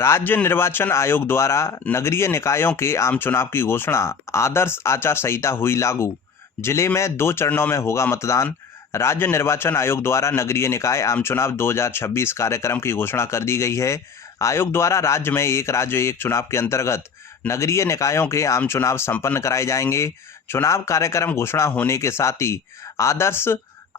राज्य निर्वाचन आयोग द्वारा नगरीय निकायों के आम चुनाव की घोषणा। आदर्श आचार संहिता हुई लागू। जिले में 2 चरणों में होगा मतदान। राज्य निर्वाचन आयोग द्वारा नगरीय निकाय आम चुनाव 2026 कार्यक्रम की घोषणा कर दी गई है। आयोग द्वारा राज्य में एक राज्य एक चुनाव के अंतर्गत नगरीय निकायों के आम चुनाव संपन्न कराए जाएंगे। चुनाव कार्यक्रम घोषणा होने के साथ ही आदर्श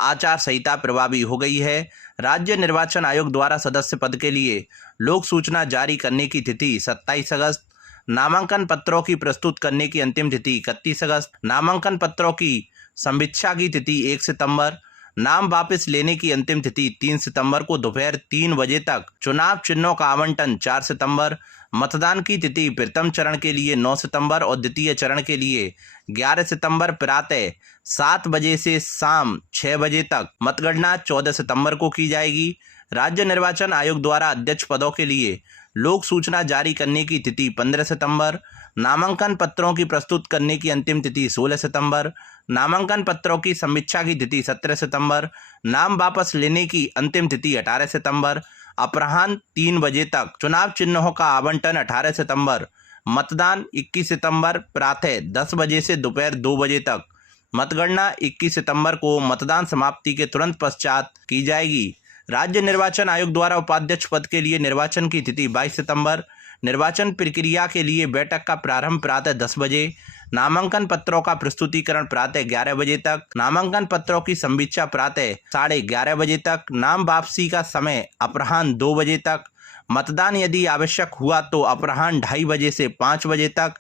आचार संहिता प्रभावी हो गई है। राज्य निर्वाचन आयोग द्वारा सदस्य पद के लिए लोक सूचना जारी करने की तिथि 27 अगस्त, नामांकन पत्रों की प्रस्तुत करने की अंतिम तिथि 31 अगस्त, नामांकन पत्रों की समीक्षा की तिथि 1 सितंबर, नाम वापस लेने की अंतिम तिथि 3 सितंबर को दोपहर 3 बजे तक, चुनाव चिन्हों का आवंटन 4 सितंबर, मतदान की तिथि प्रथम चरण के लिए 9 सितंबर और द्वितीय चरण के लिए 11 सितंबर प्रातः 7 बजे से शाम 6 बजे तक, मतगणना 14 सितंबर को की जाएगी। राज्य निर्वाचन आयोग द्वारा अध्यक्ष पदों के लिए लोक सूचना जारी करने की तिथि 15 सितंबर, नामांकन पत्रों की प्रस्तुत करने की अंतिम तिथि 16 सितंबर, नामांकन पत्रों की समीक्षा की तिथि 17 सितंबर, नाम वापस लेने की अंतिम तिथि 18 सितंबर, अपराह्न 3 बजे तक, चुनाव चिन्हों का आवंटन 18 सितंबर, मतदान 21 सितंबर प्रातः 10 बजे से दोपहर 2 बजे तक, मतगणना 21 सितंबर को मतदान समाप्ति के तुरंत पश्चात की जाएगी। राज्य निर्वाचन आयोग द्वारा उपाध्यक्ष पद के लिए निर्वाचन की तिथि 22 सितंबर, निर्वाचन प्रक्रिया के लिए बैठक का प्रारंभ प्रातः 10 बजे, नामांकन पत्रों का प्रस्तुतिकरण प्रातः 11 बजे तक, नामांकन पत्रों की समीक्षा प्रातः 11:30 बजे तक, नाम वापसी का समय अपराह्न 2 बजे तक, मतदान यदि आवश्यक हुआ तो अपराह्न 2:30 बजे से 5 बजे तक।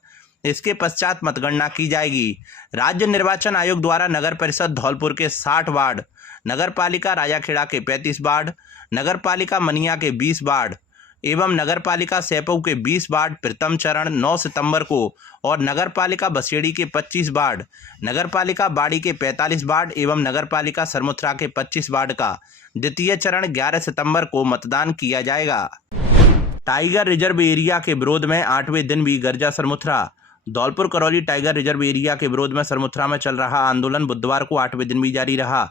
इसके पश्चात मतगणना की जाएगी। राज्य निर्वाचन आयोग द्वारा नगर परिषद धौलपुर के 60 वार्ड, नगर पालिका राजाखेड़ा के 35 वार्ड, नगर पालिका मनिया के 20 वार्ड एवं नगर पालिका सैपऊ के 20 वार्ड प्रथम चरण 9 सितंबर को और नगर पालिका बसेड़ी के 25 वार्ड, नगर पालिका बाड़ी के 45 वार्ड एवं नगर पालिका सरमुथरा के 25 वार्ड का द्वितीय चरण 11 सितंबर को मतदान किया जाएगा। टाइगर रिजर्व एरिया के विरोध में 8वें दिन भी गर्जा Sarmathura. Dholpur Karauli tiger reserve area के विरोध में सरमुथरा में चल रहा आंदोलन बुधवार को 8वें दिन भी जारी रहा।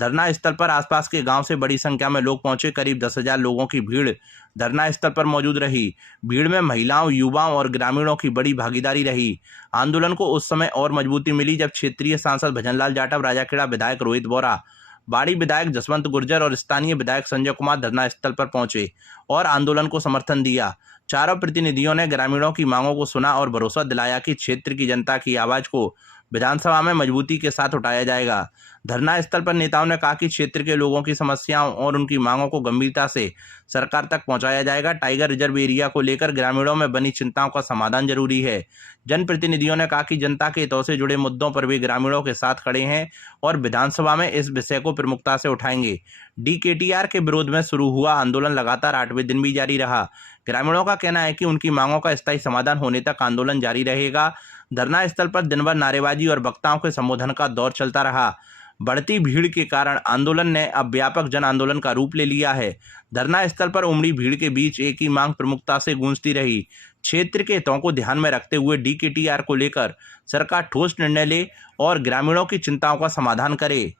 धरना स्थल पर आसपास के गांव से बड़ी संख्या में लोग पहुंचे। करीब 10,000 लोगों की भीड़ धरना स्थल पर मौजूद रही। भीड़ में महिलाओं, युवाओं और ग्रामीणों की बड़ी भागीदारी रही। आंदोलन को उस समय और मजबूती मिली जब क्षेत्रीय सांसद भजनलाल जाटव, राजाखेड़ा विधायक रोहित बोरा, बाड़ी विधायक जसवंत गुर्जर और स्थानीय विधायक संजय कुमार धरना स्थल पर पहुंचे और आंदोलन को समर्थन दिया। चारों प्रतिनिधियों ने ग्रामीणों की मांगों को सुना और भरोसा दिलाया कि क्षेत्र की जनता की आवाज को विधानसभा में मजबूती के साथ उठाया जाएगा। धरना स्थल पर नेताओं ने कहा कि क्षेत्र के लोगों की समस्याओं और उनकी मांगों को गंभीरता से सरकार तक पहुंचाया जाएगा। टाइगर रिजर्व एरिया को लेकर ग्रामीणों में बनी चिंताओं का समाधान जरूरी है। जनप्रतिनिधियों ने कहा कि जनता के हितों से जुड़े मुद्दों पर वे ग्रामीणों के साथ खड़े हैं और विधानसभा में इस विषय को प्रमुखता से उठाएंगे। डीकेटीआर के विरोध में शुरू हुआ आंदोलन लगातार 8वें दिन भी जारी रहा। ग्रामीणों का कहना है कि उनकी मांगों का स्थायी समाधान होने तक आंदोलन जारी रहेगा। धरना स्थल पर दिन भर नारेबाजी और वक्ताओं के संबोधन का दौर चलता रहा। बढ़ती भीड़ के कारण आंदोलन ने अब व्यापक जन आंदोलन का रूप ले लिया है। धरना स्थल पर उमड़ी भीड़ के बीच एक ही मांग प्रमुखता से गूंजती रही। क्षेत्र के हितों को ध्यान में रखते हुए डीकेटीआर को लेकर सरकार ठोस निर्णय ले और ग्रामीणों की चिंताओं का समाधान करे।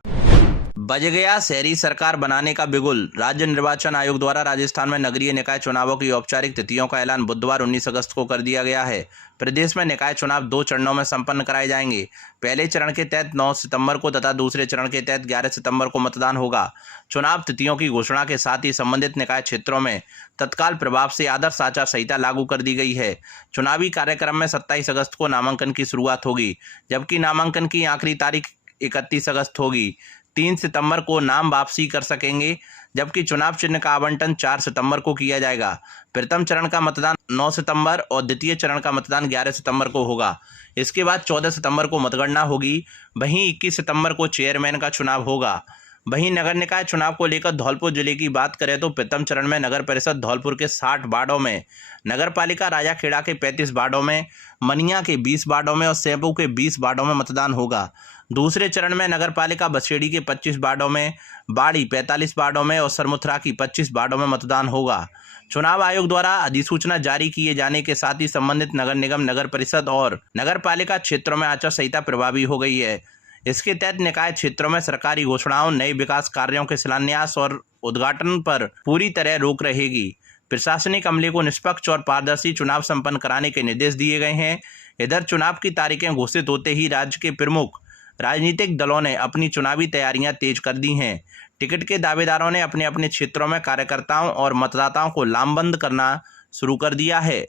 बज गया शहरी सरकार बनाने का बिगुल। राज्य निर्वाचन आयोग द्वारा राजस्थान में नगरीय निकाय चुनावों की औपचारिक तिथियों का ऐलान बुधवार 19 अगस्त को कर दिया गया है। प्रदेश में निकाय चुनाव 2 चरणों में संपन्न कराए जाएंगे। पहले चरण के तहत 9 सितंबर को तथा दूसरे चरण के तहत 11 सितंबर को मतदान होगा। चुनाव तिथियों की घोषणा के साथ ही संबंधित निकाय क्षेत्रों में तत्काल प्रभाव से आदर्श आचार संहिता लागू कर दी गई है। चुनावी कार्यक्रम में 27 अगस्त को नामांकन की शुरुआत होगी, जबकि नामांकन की आखिरी तारीख 31 अगस्त होगी। 3 सितंबर को नाम वापसी कर सकेंगे, जबकि चुनाव चिन्ह का आवंटन 4 सितंबर को किया जाएगा। प्रथम चरण का मतदान 9 सितंबर और द्वितीय चरण का मतदान 11 सितंबर को होगा। इसके बाद 14 सितंबर को मतगणना होगी। वहीं 21 सितंबर को चेयरमैन का चुनाव होगा। वहीं नगर निकाय चुनाव को लेकर धौलपुर जिले की बात करें तो प्रथम चरण में नगर परिषद धौलपुर के 60 वार्डों में, नगर पालिका राजाखेड़ा के 35 वार्डों में, मनिया के 20 वार्डों में और सैपऊ के 20 वार्डों में मतदान होगा। दूसरे चरण में नगर पालिका बसेड़ी के 25 वार्डों में, बाड़ी 45 वार्डों में और सरमुथरा की 25 वार्डों में मतदान होगा। चुनाव आयोग द्वारा अधिसूचना जारी किए जाने के साथ ही संबंधित नगर निगम, नगर परिषद और नगर पालिका क्षेत्रों में आचार संहिता प्रभावी हो गई है। इसके तहत निकाय क्षेत्रों में सरकारी घोषणाओं, नए विकास कार्यों के शिलान्यास और उद्घाटन पर पूरी तरह रोक रहेगी। प्रशासनिक अमले को निष्पक्ष और पारदर्शी चुनाव संपन्न कराने के निर्देश दिए गए हैं। इधर चुनाव की तारीखें घोषित होते ही राज्य के प्रमुख राजनीतिक दलों ने अपनी चुनावी तैयारियां तेज कर दी हैं। टिकट के दावेदारों ने अपने अपने क्षेत्रों में कार्यकर्ताओं और मतदाताओं को लामबंद करना शुरू कर दिया है।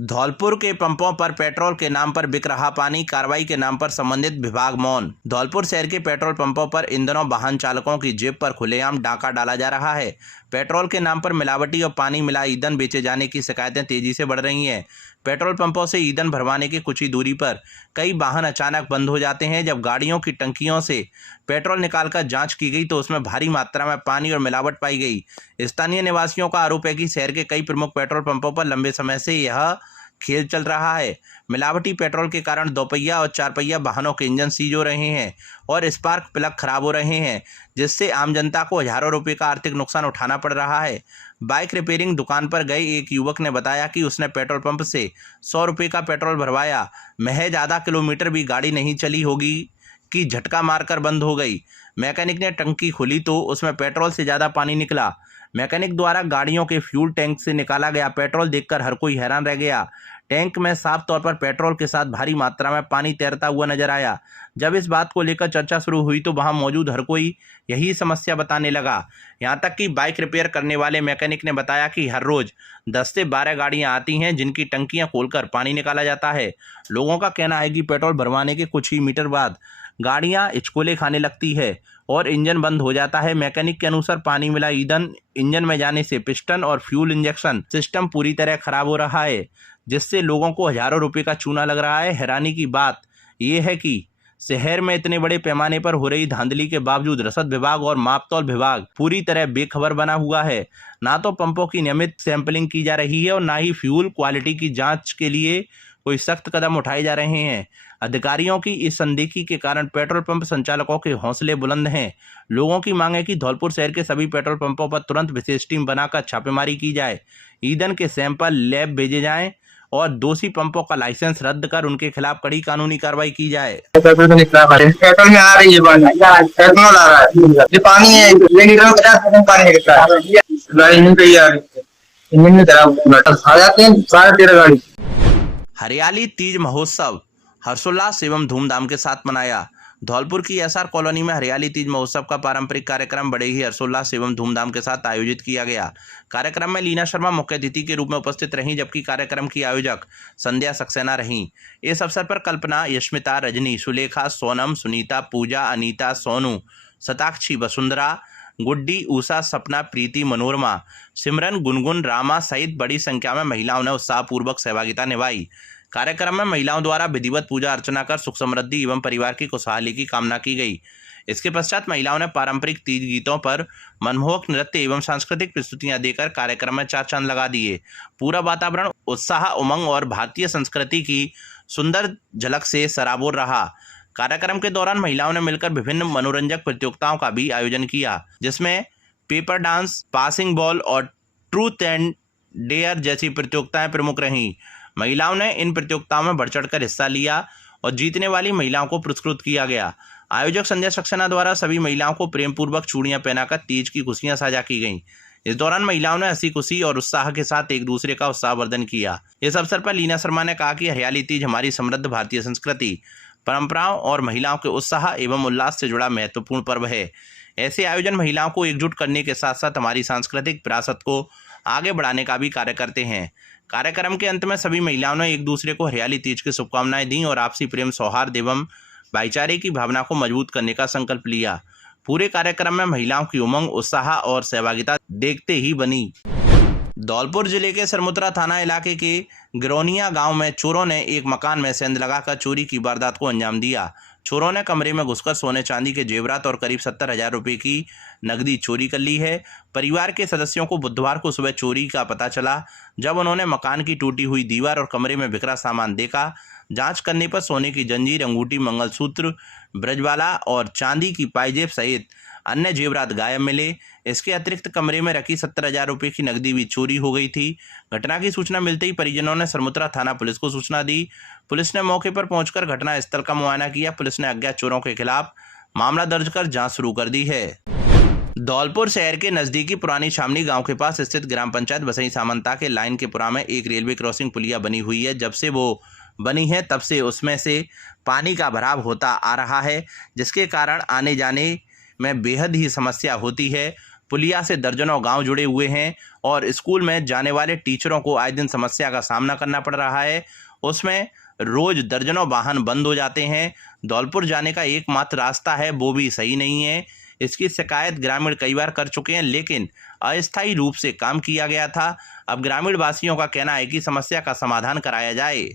धौलपुर के पंपों पर पेट्रोल के नाम पर बिक रहा पानी, कार्रवाई के नाम पर संबंधित विभाग मौन। धौलपुर शहर के पेट्रोल पंपों पर इन दिनों वाहन चालकों की जेब पर खुलेआम डाका डाला जा रहा है। पेट्रोल के नाम पर मिलावटी और पानी मिला ईंधन बेचे जाने की शिकायतें तेजी से बढ़ रही हैं। पेट्रोल पंपों से ईंधन भरवाने की कुछ ही दूरी पर कई वाहन अचानक बंद हो जाते हैं। जब गाड़ियों की टंकियों से पेट्रोल निकालकर जांच की गई तो उसमें भारी मात्रा में पानी और मिलावट पाई गई। स्थानीय निवासियों का आरोप है कि शहर के कई प्रमुख पेट्रोल पंपों पर लंबे समय से यह खेल चल रहा है। मिलावटी पेट्रोल के कारण दोपहिया और चार पहिया वाहनों के इंजन सीज हो रहे हैं और स्पार्क प्लग खराब हो रहे हैं, जिससे आम जनता को हजारों रुपए का आर्थिक नुकसान उठाना पड़ रहा है। बाइक रिपेयरिंग दुकान पर गए एक युवक ने बताया कि उसने पेट्रोल पंप से 100 रुपये का पेट्रोल भरवाया, महज आधा किलोमीटर भी गाड़ी नहीं चली होगी कि झटका मारकर बंद हो गई। मैकेनिक ने टंकी खोली तो उसमें पेट्रोल से ज़्यादा पानी निकला। मैकेनिक द्वारा गाड़ियों के फ्यूल टैंक से निकाला गया पेट्रोल देखकर हर कोई हैरान रह गया। टैंक में साफ तौर पर पेट्रोल के साथ भारी मात्रा में पानी तैरता हुआ नजर आया। जब इस बात को लेकर चर्चा शुरू हुई तो वहां मौजूद हर कोई यही समस्या बताने लगा। यहां तक कि बाइक रिपेयर करने वाले मैकेनिक ने बताया कि हर रोज 10 से 12 गाड़ियां आती हैं जिनकी टंकियां खोलकर पानी निकाला जाता है। लोगों का कहना है कि पेट्रोल भरवाने के कुछ ही मीटर बाद गाड़ियां हिचकोले खाने लगती है और इंजन बंद हो जाता है। मैकेनिक के अनुसार पानी मिला ईंधन इंजन में जाने से पिस्टन और फ्यूल इंजेक्शन सिस्टम पूरी तरह खराब हो रहा है, जिससे लोगों को हजारों रुपए का चूना लग रहा है। हैरानी की बात यह है कि शहर में इतने बड़े पैमाने पर हो रही धांधली के बावजूद रसद विभाग और मापतौल विभाग पूरी तरह बेखबर बना हुआ है। ना तो पंपों की नियमित सैंपलिंग की जा रही है और ना ही फ्यूल क्वालिटी की जांच के लिए कोई सख्त कदम उठाए जा रहे हैं। अधिकारियों की इस अनदेखी के कारण पेट्रोल पंप संचालकों के हौसले बुलंद हैं। लोगों की मांग है कि धौलपुर शहर के सभी पेट्रोल पंपों पर तुरंत विशेष टीम बनाकर छापेमारी की जाए, ईंधन के सैंपल लैब भेजे जाएं और दोषी पंपों का लाइसेंस रद्द कर उनके खिलाफ कड़ी कानूनी कार्रवाई की जाए। पेट्रोल में आ रही है पेट्रोल आ रहा है, ये पानी है, लीटर में 50 पानी निकलता है। इंजन पे आ रही है, इंजन में आ जाते हैं 13.5 गाड़ी। हरियाली तीज महोत्सव हर्षोल्लास एवं धूमधाम के साथ मनाया। धौलपुर की एसआर कॉलोनी में हरियाली तीज महोत्सव का पारंपरिक कार्यक्रम बड़े ही हर्षोल्लास एवं धूमधाम के साथ आयोजित किया गया। कार्यक्रम में लीना शर्मा मुख्य अतिथि के रूप में उपस्थित रहीं, जबकि कार्यक्रम की आयोजक संध्या सक्सेना रहीं। इस अवसर पर कल्पना, यश्मिता, रजनी, सुलेखा, सोनम, सुनीता, पूजा, अनीता, सोनू, शताक्षी, वसुंधरा, गुड्डी, उषा, सपना, प्रीति, मनोरमा, सिमरन, गुनगुन, रामा सहित बड़ी संख्या में महिलाओं ने उत्साहपूर्वक सहभागिता निभाई। कार्यक्रम में महिलाओं द्वारा विधिवत पूजा अर्चना कर सुख समृद्धि एवं परिवार की खुशहाली की कामना की गई। इसके पश्चात महिलाओं ने पारंपरिक तीज गीतों पर मनमोहक नृत्य एवं सांस्कृतिक प्रस्तुतियां देकर कार्यक्रम में चार चांद लगा दिए। पूरा वातावरण उत्साह, उमंग और भारतीय संस्कृति की सुंदर झलक से सराबोर रहा। कार्यक्रम के दौरान महिलाओं ने मिलकर विभिन्न मनोरंजक प्रतियोगिताओं का भी आयोजन किया, जिसमें पेपर डांस, पासिंग बॉल और ट्रूथ एंड डेयर जैसी प्रतियोगिताएं प्रमुख रहीं। महिलाओं ने इन प्रतियोगिताओं में बढ़ चढ़कर हिस्सा लिया और जीतने वाली महिलाओं को पुरस्कृत किया गया। आयोजक संजय सक्सेना द्वारा सभी महिलाओं को प्रेम पूर्वक चूड़ियां पहनाकर तीज की खुशियां साझा की गईं। इस दौरान महिलाओं ने हंसी खुशी और उत्साह के साथ एक दूसरे का उत्साहवर्धन किया। इस अवसर पर लीना शर्मा ने कहा कि हरियाली तीज हमारी समृद्ध भारतीय संस्कृति, परंपराओं और महिलाओं के उत्साह एवं उल्लास से जुड़ा महत्वपूर्ण पर्व है। ऐसे आयोजन महिलाओं को एकजुट करने के साथ साथ हमारी सांस्कृतिक विरासत को आगे बढ़ाने का भी कार्य करते हैं। कार्यक्रम के अंत में सभी महिलाओं ने एक दूसरे को हरियाली तीज की शुभकामनाएं दी और आपसी प्रेम, सौहार्द एवं भाईचारे की भावना को मजबूत करने का संकल्प लिया। पूरे कार्यक्रम में महिलाओं की उमंग, उत्साह और सहभागिता देखते ही बनी। धौलपुर जिले के सरमुत्रा थाना इलाके के गिरौनिया गांव में चोरों ने एक मकान में सेंध लगाकर चोरी की वारदात को अंजाम दिया। चोरों ने कमरे में घुसकर सोने चांदी के जेवरात और करीब 70,000 रुपये की नकदी चोरी कर ली है। परिवार के सदस्यों को बुधवार को सुबह चोरी का पता चला, जब उन्होंने मकान की टूटी हुई दीवार और कमरे में बिखरा सामान देखा। जांच करने पर सोने की जंजीर, अंगूठी, मंगलसूत्र, ब्रजवाला और चांदी की पायजेब सहित अन्य जेवरात गायब मिले। इसके अतिरिक्त कमरे में रखी 70,000 रुपये की नकदी भी चोरी हो गई थी। घटना की सूचना मिलते ही परिजनों ने सरमुत्रा थाना पुलिस को सूचना दी। पुलिस ने मौके पर पहुंचकर घटना स्थल का मुआयना किया। पुलिस ने अज्ञात चोरों के खिलाफ मामला दर्ज कर जांच शुरू कर दी है। धौलपुर शहर के नजदीकी पुरानी छावनी गांव के पास स्थित ग्राम पंचायत बसई सामंता के लाइन के पुरा में एक रेलवे क्रॉसिंग पुलिया बनी हुई है। जब से वो बनी है तब से उसमें से पानी का भराव होता आ रहा है, जिसके कारण आने जाने में बेहद ही समस्या होती है। पुलिया से दर्जनों गांव जुड़े हुए हैं और स्कूल में जाने वाले टीचरों को आए दिन समस्या का सामना करना पड़ रहा है। उसमें रोज दर्जनों वाहन बंद हो जाते हैं। धौलपुर जाने का एकमात्र रास्ता है, वो भी सही नहीं है। इसकी शिकायत ग्रामीण कई बार कर चुके हैं, लेकिन अस्थायी रूप से काम किया गया था। अब ग्रामीण वासियों का कहना है कि समस्या का समाधान कराया जाए।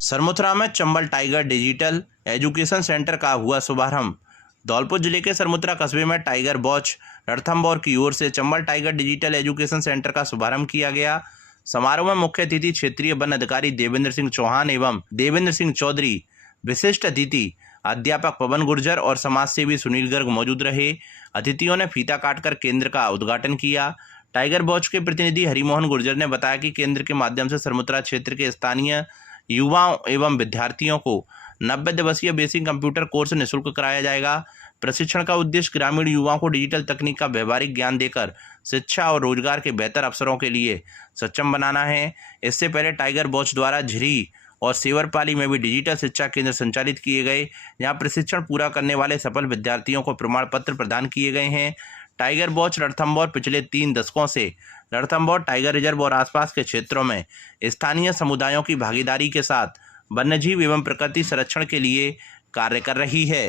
सरमुथरा में Chambal tiger digital education centre का हुआ शुभारंभ। धौलपुर जिले के सरमुथरा कस्बे में टाइगर वॉच रणथंभौर की ओर से Chambal tiger digital education centre का शुभारंभ किया गया। समारोह में मुख्य अतिथि क्षेत्रीय वन अधिकारी देवेंद्र सिंह चौहान एवं देवेंद्र सिंह चौधरी, विशिष्ट अतिथि अध्यापक पवन गुर्जर और समाज सेवी सुनील गर्ग मौजूद रहे। अतिथियों ने फीता काटकर केंद्र का उद्घाटन किया। टाइगर वॉच के प्रतिनिधि हरिमोहन गुर्जर ने बताया कि केंद्र के माध्यम से सरमुथरा क्षेत्र के स्थानीय युवाओं एवं विद्यार्थियों को 90 दिवसीय बेसिक कंप्यूटर कोर्स निःशुल्क कराया जाएगा। प्रशिक्षण का उद्देश्य ग्रामीण युवाओं को डिजिटल तकनीक का व्यवहारिक ज्ञान देकर शिक्षा और रोजगार के बेहतर अवसरों के लिए सक्षम बनाना है। इससे पहले टाइगर वॉच द्वारा झिरी और सेवरपाली में भी डिजिटल शिक्षा केंद्र संचालित किए गए, जहां प्रशिक्षण पूरा करने वाले सफल विद्यार्थियों को प्रमाण पत्र प्रदान किए गए हैं। टाइगर वॉच रणथंभौर पिछले 3 दशकों से रणथंभौर टाइगर रिजर्व और आसपास के क्षेत्रों में स्थानीय समुदायों की भागीदारी के साथ वन्यजीव एवं प्रकृति संरक्षण के लिए कार्य कर रही है।